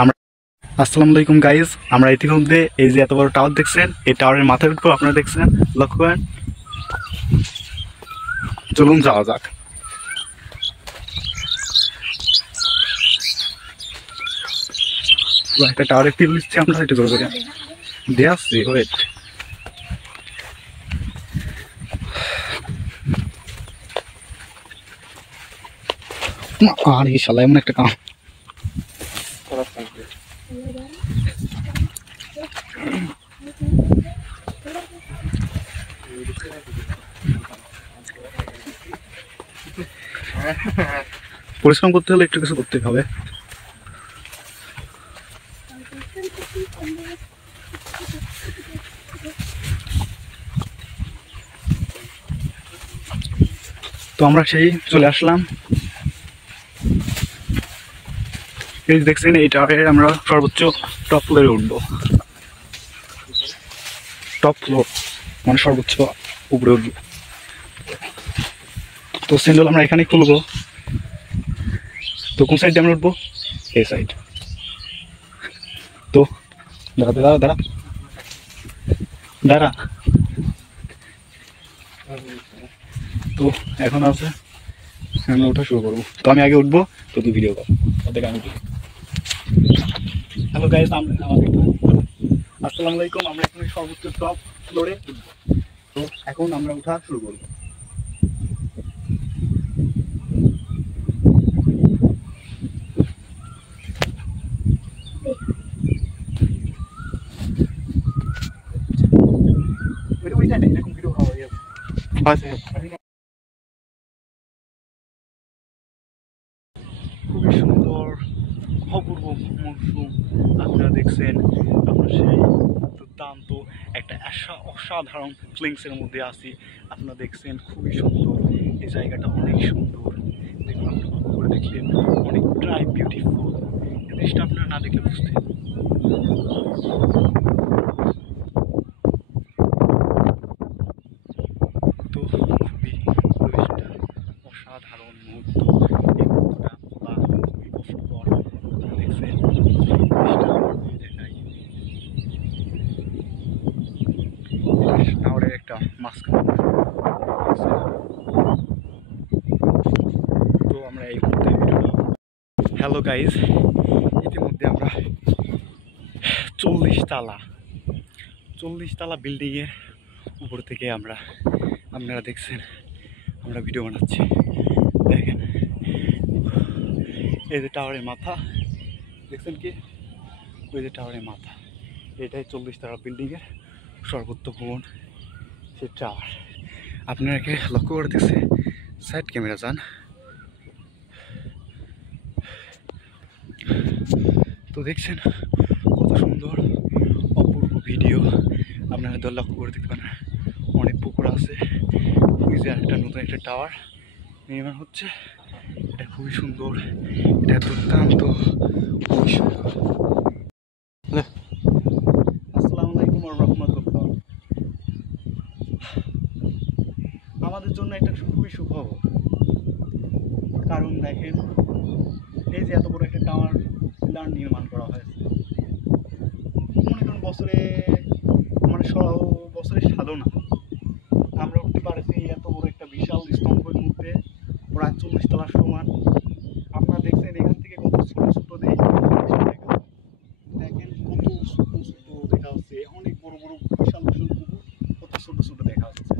আমরা আসসালামু আলাইকুম গাইজ, আমরা ইতিমধ্যে এই যে এত বড় টাওয়ার দেখছেন, এই টাওয়ারের মাথার উপর আপনারা দেখছেন, লক্ষ্য করেন। চলুন যাওয়া যাক। একটা টাওয়ারে ফিল দিচ্ছি আমরা, একটু জোর করে দিয়ে আসছি। ওয়েট, আর ইনশাল্লাহ এমন একটা কাম। পরিশ্রম করতে হলে একটু কিছু করতে হবে। তো আমরা সেই চলে আসলাম। এই দেখছেন, এই টাওয়ারে আমরা সর্বোচ্চ টপ ফ্লোরে উঠবো। টপ ফ্লোর মানে সর্বোচ্চ উপরে উঠবো। তো স্যান্ডেল আমরা এখানে খুলবো। তো কোন সাইড দিয়ে আমরা উঠবো? এই সাইড। তো দাঁড়া দাঁড়া দাঁড়া দাঁড়া। তো এখন আছে আমরা ওঠা শুরু করবো। তো আমি আগে উঠবো, তো তুই ভিডিও কর। হ্যালো গাইস, আসসালামু আলাইকুম। আমরা এখন সর্বোচ্চ টপ ফ্লোরে উঠবো। তো এখন আমরা উঠা শুরু করবো। খুবই সুন্দর অপূর্ব মৌসুম আপনারা দেখছেন। আমরা সেই দুর্দান্ত একটা অসাধারণ ফিলিংসের মধ্যে আছি। আপনারা দেখছেন খুবই সুন্দর, এই জায়গাটা অনেক সুন্দর। দেখুন, আপনারা করে দেখলেন অনেকটাই বিউটিফুল। এই জিনিসটা আপনারা না দেখলে বুঝতেন। তো খুবই পরিবেশটা অসাধারণ মুহূর্ত। এই মুহূর্তটা বলা খুবই কষ্টকর। আপনারা দেখছেন দেখাই টাওয়ারের একটা মাঝখানে। তো আমরা এই মুহূর্তে হ্যালো গাইজ, ইতিমধ্যে আমরা 40 তালা বিল্ডিংয়ের উপর থেকে আপনারা দেখছেন আমরা ভিডিও বানাচ্ছি। দেখেন এই যে টাওয়ারের মাথা দেখছেন কি, ওই যে টাওয়ারের মাথা, এটাই 40 তালা বিল্ডিংয়ের সর্বোচ্চ ভবন, সে টাওয়ার। আপনারা একে লক্ষ্য করে দেখছে, সাইড ক্যামেরা যান। তো দেখছেন কত সুন্দর অপূর্ব ভিডিও। আপনারা তো লক্ষ্য করে দেখতে পারেন অনেক পুকুর আছে। ওই যে একটা নতুন একটা টাওয়ার নির্মাণ হচ্ছে, এটা খুবই সুন্দর, এটা দুর্দান্ত, খুবই সুন্দর। আসসালামু আলাইকুম ওয়া রাহমাতুল্লাহ। আমাদের জন্য এটা খুবই সুখবর, কারণ দেখেন এই যে এত বড় একটা টাওয়ার নির্মাণ করা হয়েছে। মনে করেন বছরের সাধনা আমরা উঠতে পারছি এত বড় একটা বিশাল স্তম্ভের মধ্যে, প্রায় 40 তলার সমান। আপনারা দেখছেন এখান থেকে কত ছোট ছোট দেখেন, কত ছোট ছোট দেখা যাচ্ছে, অনেক বড় বড় বিশাল বিশাল পুকুর, কত ছোট ছোট দেখা যাচ্ছে।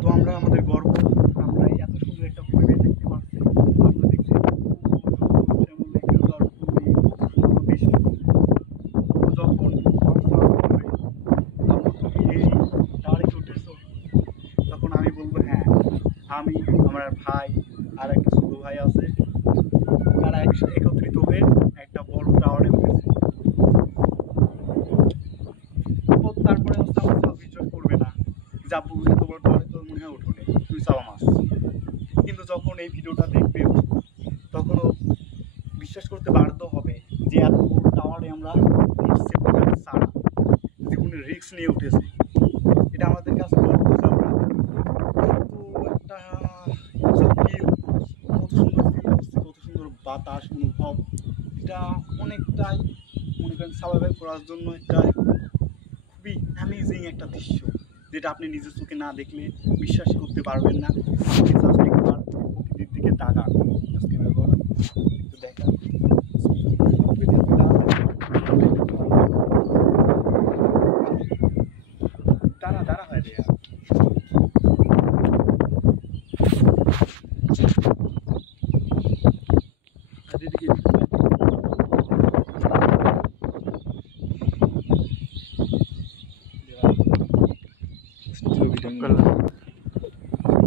তো আমরা আমাদের গর্ব, আমরা এত সুন্দর একটা পরিবেশ দেখতে পাচ্ছি। আপনারা দেখছেন যখন তখন আমি বলবো হ্যাঁ, আমি, আমার ভাই আর একটা ছোট ভাই আছে, তারা একত্রিত হয়ে একটা বড় টাওয়ারে উঠেছে। তারপরে হচ্ছে আমার সব বিশ্বাস করবে না, যাবো এত বড় টাওয়ারে তো মনে হয় উঠোনে তুই চাওয়া মাছ। কিন্তু যখন এই ভিডিওটা দেখবে তখনও বিশ্বাস করতে বাধ্য হবে যে এত বড় টাওয়ারে আমরা ছাড়া জীবনে রিস্ক নিয়ে উঠেছি। এটা আমাদের কাছে গর্ব যে আমরা একটা কত সুন্দর ফিল করছি, কত সুন্দর বাতাস অনুভব। এটা অনেকটাই মনে করেন সার্ভাইভ করার জন্য একটা খুবই অ্যামেজিং একটা দৃশ্য, যেটা আপনি নিজের চোখে না দেখলে বিশ্বাস করতে পারবেন না। আপনি জাস্ট একবার প্রকৃতির দিকে তাকান, জাস্ট ক্যামেরা করেন, একটু দেখান তারা তারা হয় রে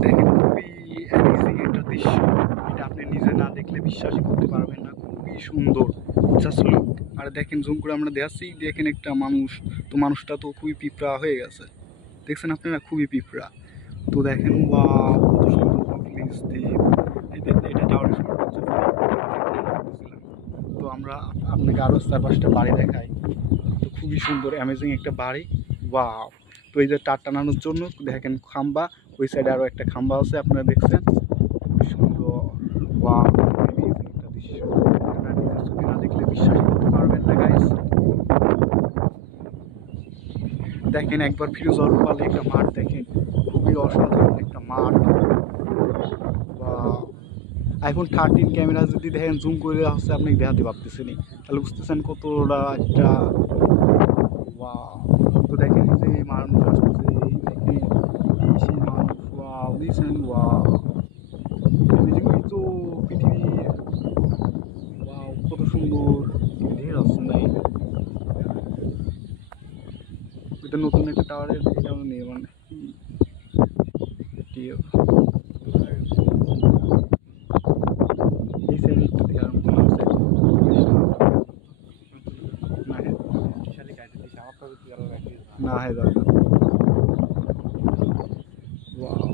দেখেন, খুবই অ্যামেজিং একটা দৃশ্য, এটা আপনি নিজে না দেখলে বিশ্বাসই করতে পারবেন না। খুবই সুন্দর, জাস্ট লুক। আর দেখেন, জুম করে আমরা দেখাচ্ছি, দেখেন একটা মানুষ, তো মানুষটা তো খুবই পিঁপড়া হয়ে গেছে, দেখছেন আপনারা, খুবই পিঁপড়া। তো দেখেন ওয়াও, কত সুন্দর ফিলিংস দিয়ে এটা টাওয়ারের সর্বোচ্চ। তো আমরা আপনাকে আরও 4-5টা বাড়ি দেখাই। তো খুবই সুন্দর অ্যামেজিং একটা বাড়ি, ওয়াও। তো এই যে টার টানানোর জন্য দেখেন খাম্বা, ওই সাইডে আরও একটা খাম্বা আছে, আপনারা দেখছেন, খুবই সুন্দর। ওয়াও, অ্যামেজিং একটা দৃশ্য, আপনারা নিজের চোখে না দেখলে বিশ্বাস করতে পারবেন না গাইস। দেখেন একবার ফিরোজ পালে একটা মাঠ দেখেন, খুবই অসাধারণ একটা মাঠ। আইফোন 13 ক্যামেরা যদি দেখেন জুম করে হচ্ছে আপনি দেখাতে পারতেছেন, তাহলে বুঝতেছেন কতটা একটা ওয়াও। তো দেখেন যে মানুষ আসতেছে, এই দেখেন এই সেই মানুষ, ওয়াও দেখছেন, ওয়াও তো পৃথিবীর, ওয়াও কত সুন্দর ঢের আসছে না। এটা নতুন একটা টাওয়ারের এটাও নেই মানে এই সাইডে একটু দেখার মতন আছে। না হ্যাঁ দরকার, ওয়াও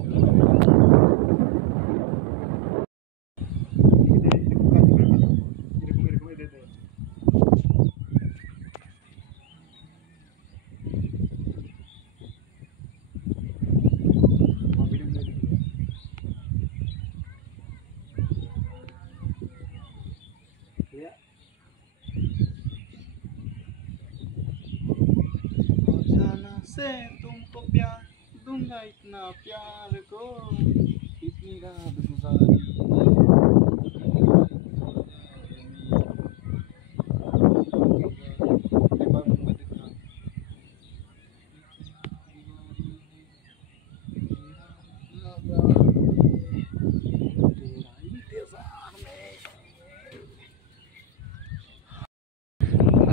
से तुमको प्यार दूंगा, इतना प्यार को इतनी रात गुजारी।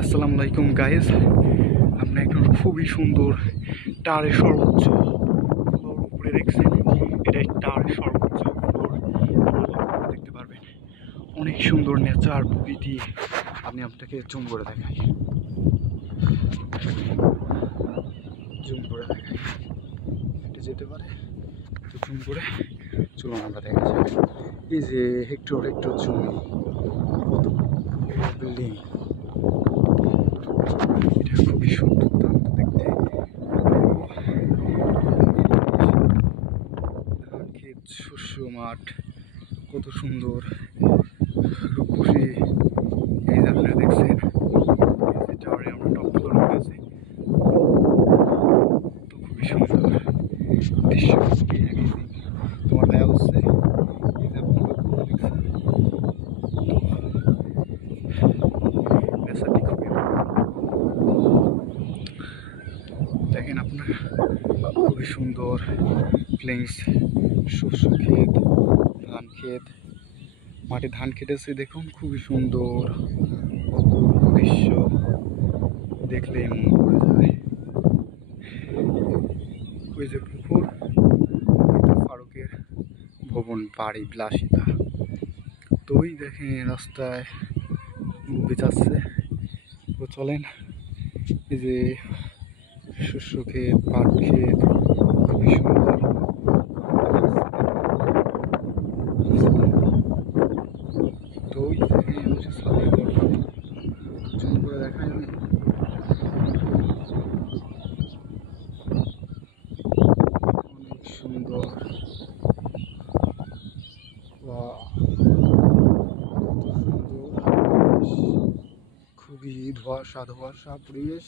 আসসালামু আলাইকুম গাইস, আপনি এখন খুবই সুন্দর টাওয়ারের সর্বোচ্চ ফ্লোর উপরে দেখছেন, এটাই টাওয়ারের সর্বোচ্চ ফ্লোর, আপনারা দেখতে পারবেন অনেক সুন্দর নেচার প্রকৃতি। আমি আপনাকে জুম করে দেখাই, জুম করে দেখাই, এটা যেতে পারে তো জুম করে চলুন আমরা দেখা যাক। এই যে হেক্টর হেক্টর জমি, কত বিল্ডিং, এটা খুবই সুন্দর দান্ত দেখতে। ধান ক্ষেত, শস্য মাঠ, কত সুন্দর রূপসী। এই যে আপনারা দেখছেন, টাওয়ারে আমরা টপ ফ্লোরে উঠেছি, তো খুবই সুন্দর দৃশ্য, খুবই অ্যামেজিং। তোমার দেখা হচ্ছে এই যে আপনারা দেখছেন, নেচারটি খুবই দেখেন আপনার, খুবই সুন্দর ফিলিংস। শস্য ক্ষেত, ধান ক্ষেত, মাঠে ধান কেটেছে দেখুন, খুবই সুন্দর অপূর্ব দৃশ্য, দেখলে মন ভরে যায়। ওই যে পুকুর, ফারুকের ভবন বাড়ি বিলাসিতা। তো ওই দেখেন রাস্তায় মুভি যাচ্ছে, তো চলেন। এই যে শস্য ক্ষেত, পাট ক্ষেত, খুবই সুন্দর। তো ওই দেখেন সাথে জুম করে দেখাই আমি, অনেক সুন্দর। খুবই ধোঁয়াশা ধোঁয়াশা পরিবেশ।